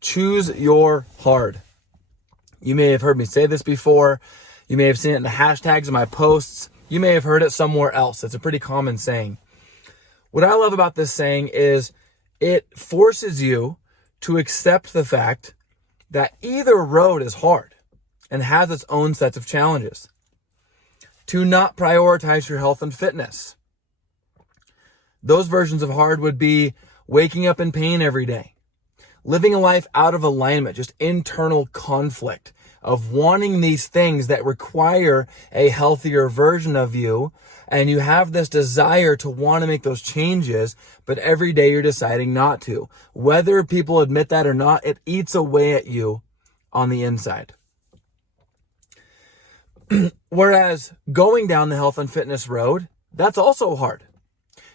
Choose your hard. You may have heard me say this before. You may have seen it in the hashtags of my posts. You may have heard it somewhere else. It's a pretty common saying. What I love about this saying is it forces you to accept the fact that either road is hard and has its own sets of challenges. To not prioritize your health and fitness. Those versions of hard would be waking up in pain every day, living a life out of alignment, just internal conflict of wanting these things that require a healthier version of you. And you have this desire to want to make those changes, but every day you're deciding not to. Whether people admit that or not, it eats away at you on the inside. Whereas going down the health and fitness road, that's also hard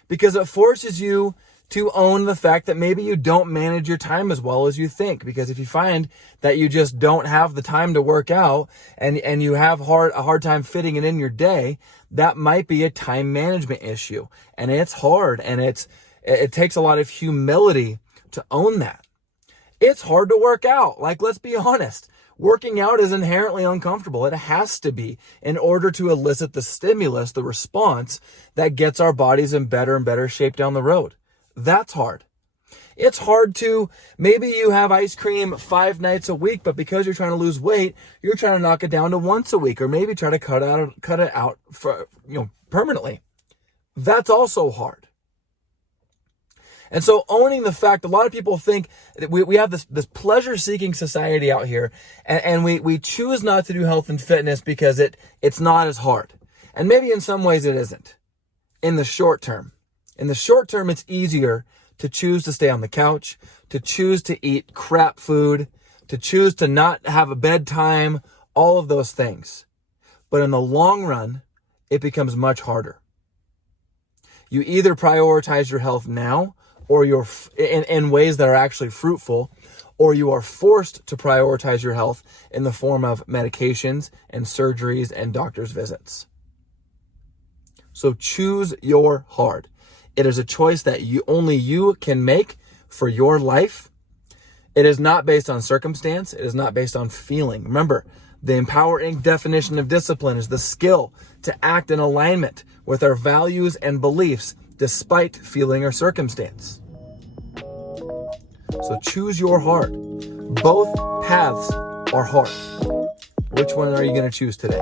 because it forces you to own the fact that maybe you don't manage your time as well as you think. Because if you find that you just don't have the time to work out and you have a hard time fitting it in your day, that might be a time management issue. And it's hard, and it takes a lot of humility to own that. It's hard to work out. Like, let's be honest. Working out is inherently uncomfortable. It has to be in order to elicit the stimulus, the response that gets our bodies in better and better shape down the road. That's hard. It's hard to, maybe you have ice cream 5 nights a week, but because you're trying to lose weight, you're trying to knock it down to once a week, or maybe try to cut it out for, permanently. That's also hard. And so owning the fact, a lot of people think that we have this pleasure-seeking society out here, and we choose not to do health and fitness because it's not as hard. And maybe in some ways it isn't in the short term. In the short term, it's easier to choose to stay on the couch, to choose to eat crap food, to choose to not have a bedtime, all of those things. But in the long run, it becomes much harder. You either prioritize your health now, or you're in ways that are actually fruitful, or you are forced to prioritize your health in the form of medications and surgeries and doctor's visits. So choose your hard. It is a choice that only you can make for your life. It is not based on circumstance. It is not based on feeling. Remember, the EmpowerInc definition of discipline is the skill to act in alignment with our values and beliefs despite feeling or circumstance. So choose your hard. Both paths are hard. Which one are you going to choose today?